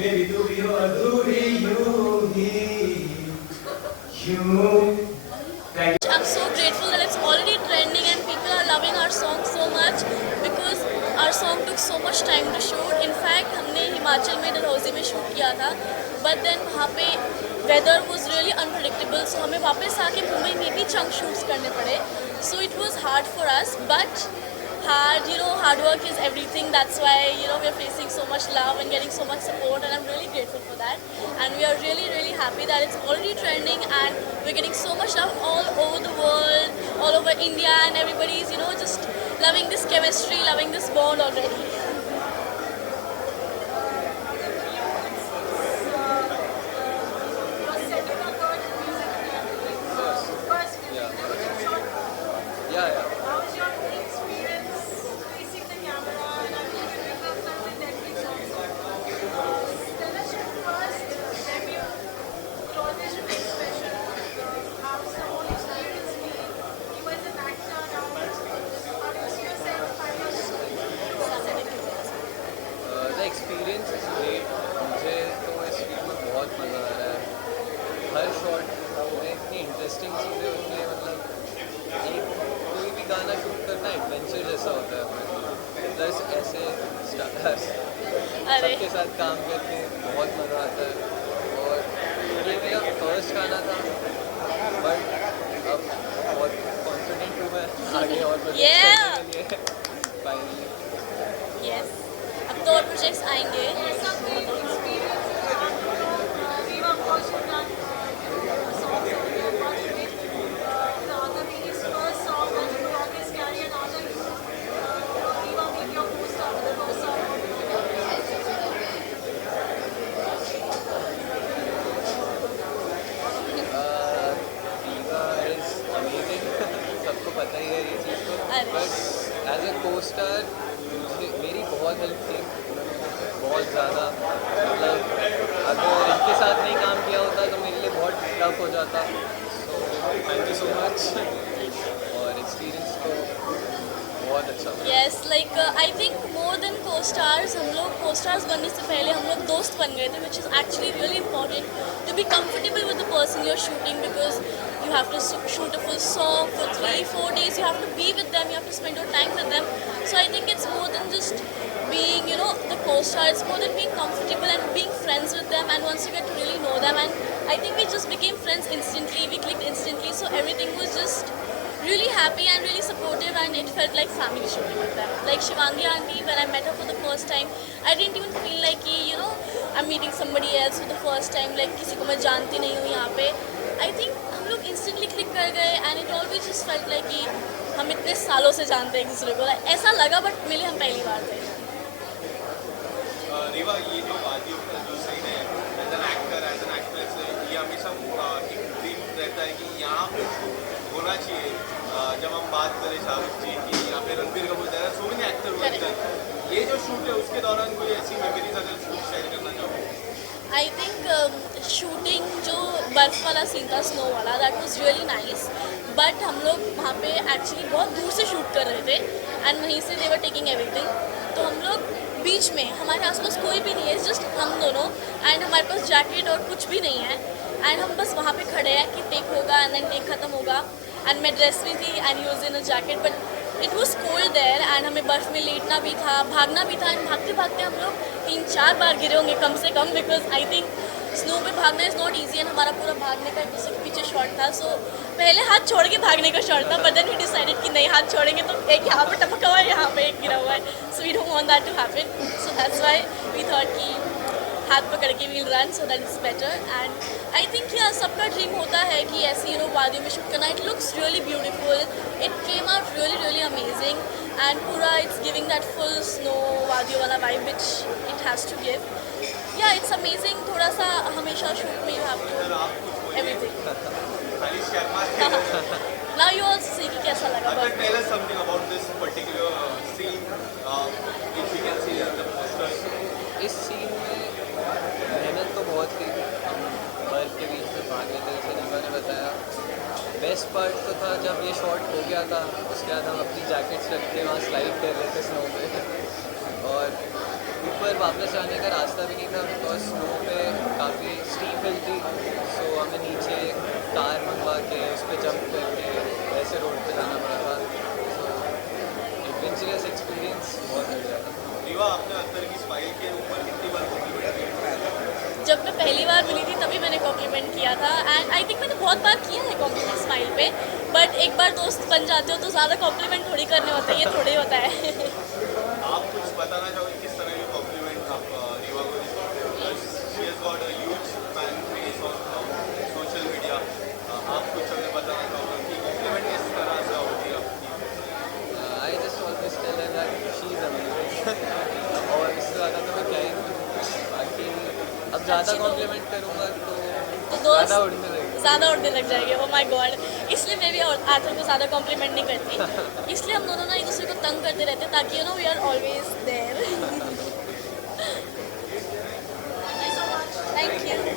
मेरी तू भी हो अधूरी यूं ही यूं। I'm so grateful that it's already trending and people are loving our song so much because our song took so much time to shoot. In fact, हमने हिमाचल में डलहौजी में शूट किया था, but then वहाँ पे weather was really unpredictable, so हमें वापस आके मुंबई में भी chunk shoots करने पड़े. So it was hard for us, but hard work is everything. That's why we're facing so much love and getting so much support, and I'm really grateful for that. And we are really, really happy that it's already trending and we're getting so much love all over the world, all over India, and everybody's just loving this chemistry, loving this bond already. Yeah. How was your experience facing the camera? And I think you picked up from the Netflix also. Tell us your first debut. Will always remain special. How's the whole experience been? You as an actor now, how do you see yourself 5 years from now? The experience is great. मुझे तो इस field में बहुत मज़ा आ रहा है. हर shot में इतनी इंटरेस्टिंग चीज़ें होती हैं. मतलब एक कोई भी गाना शूट करना एडवेंचर जैसा होता है हमारे लिए. प्लस ऐसे स्टार्स अरे सबके साथ काम करके बहुत मज़ा आता है. और ये मेरा फर्स्ट गाना था, बट अब बहुत कॉन्फिडेंट हूँ मैं आगे और प्रोजेक्ट करने के लिए. Finally Yes. अब तो और प्रोजेक्ट्स आएंगे. Some experience you have, Viva, of course, you've done songs that we have worked with. Aga Mini's first song that you could always carry an Aga Viva being your co-star for the first song. Viva is amazing. सबको पता ही है ये चीज़ तो. But as a को star मेरी बहुत help की, बहुत ज़्यादा. मतलब अगर इनके साथ नहीं काम किया होता तो मेरे लिए बहुत टफ हो जाता. So thank you so much. और एक्सपीरियंस तो बहुत अच्छा था. Yes, like I think more than co-stars, हम लोग co-stars बनने से पहले हम लोग दोस्त बन गए थे, which is actually really important to be comfortable with the person you're shooting because you have to shoot a full song for 3-4 days. You have to be with them, you have to spend your time with them. So I think it's more than just being the co-star. It's more than being comfortable and being friends with them. And once you get to really know them, and I think we just became friends instantly. We clicked instantly. So everything was just really happy and really supportive, and it felt like family shooting with them. Like Shivangi auntie, when I met her for the first time, I didn't even feel like I'm meeting somebody else for the first time. Like किसी को मैं जानती नहीं हूँ यहाँ पे. I think हम लोग instantly click कर गए, and it always just felt like कि हम इतने सालों से जानते हैं एक दूसरे को. ऐसा लगा, बट मिले हम पहली बार थे. रीवा, ये जो वादियों का जो सीन है as an actor as an actress, ये हमेशा एक ड्रीम रहता है कि यहाँ पे होना चाहिए. जब हम बात करें शाहरुख जी की या फिर रणबीर कपूर जैसा सो मेनी एक्टर हुए, ये जो शूट है उसके दौरान कोई ऐसी मेमोरीज अगर शूट शेयर करना चाहो? I think शूटिंग जो बर्फ़ वाला सीन था, स्नो वाला, that was really nice. But हम लोग वहाँ पे एक्चुअली बहुत दूर से शूट कर रहे थे, एंड वहीं से दे वर टेकिंग एवरीथिंग. तो हम लोग बीच में, हमारे आसपास कोई भी नहीं है, जस्ट हम दोनों, एंड हमारे पास जैकेट और कुछ भी नहीं है, एंड हम बस वहाँ पे खड़े हैं कि टेक होगा एंड देन टेक ख़त्म होगा. एंड मैं ड्रेस में थी and use in a jacket, but it was cold there, and हमें बर्फ़ में लेटना भी था, भागना भी था. एंड भागते भागते हम लोग 3-4 बार गिरे होंगे कम से कम, बिकॉज आई थिंक स्नो में भागना इज़ नॉट ईजी. एंड हमारा पूरा भागने का एक दूसरे के पीछे शॉट था. सो पहले हाथ छोड़ के भागने का शॉट था, बट देन वी डिसाइडेड कि नहीं, हाथ छोड़ेंगे तो एक यहाँ पे टपका हुआ है, यहाँ पे एक गिरा हुआ है. So we don't want that to happen. So that's why we thought कि हाथ पकड़ के we'll run, so that is better. And I think सबका ड्रीम होता है कि ऐसी वादियों में शूट करना. It looks really beautiful. It came out really really amazing, and पूरा it's giving that full snow वादियों वाला vibe which it has to give. Yeah it's amazing. थोड़ा सा हमेशा शूट में यू हैव टू एवरीथिंग. खाली Sharma now you also see कि कैसा लगा. But tell us something about this particular scene, if we can see the poster. इस scene में मेहनत तो बहुत थी. बर्फ के बीच में भागने थे, जैसे रीवा ने बताया. बेस्ट पार्ट तो था जब ये शॉट हो गया था, उसके बाद हम अपनी जैकेट्स रख के वहाँ स्लाइड कर रहे थे स्नो पे, और ऊपर वापस जाने का रास्ता भी नहीं था. तो कार मंगवा के उस पर जंप करके ऐसे रोड पे जाना पड़ा था। एडवेंचरस एक्सपीरियंस बहुत बढ़िया था। रिवा, आपने अख्तर की स्माइल के ऊपर कितनी बार कॉम्प्लीमेंट किया? जब मैं पहली बार मिली थी तभी मैंने कॉम्प्लीमेंट किया था एंड आई थिंक मैंने बहुत बार किया है कॉम्प्लीमेंट स्माइल पे, बट एक बार दोस्त बन जाते हो तो ज़्यादा कॉम्प्लीमेंट थोड़ी करने होते हैं, ये थोड़ी होता है। आप कुछ बताना चाहोगे किस तरह के कॉम्प्लीमेंट आप रिवा को देते? She has got a huge fan base on social media. आप कुछ हमें बताना चाहोगे कि कॉम्प्लीमेंट किस तरह से होती है आपकी? I just always tell her that she is amazing और इससे ज़्यादा तो मैं क्या ही बोलूँ। बाकी अब ज़्यादा अच्छी तो- कॉम्प्लीमेंट करूँगा तो तो ज़्यादा दोस्त उड़ने लगेगा। ज़्यादा उड़ने लग जाएंगे। ओ माय गॉड, इसलिए मैं भी आर्थर को ज़्यादा कॉम्प्लीमेंट नहीं करती। इसलिए हम दोनों ना एक दूसरे को तंग करते रहते हैं ताकि we are always there. Thank you.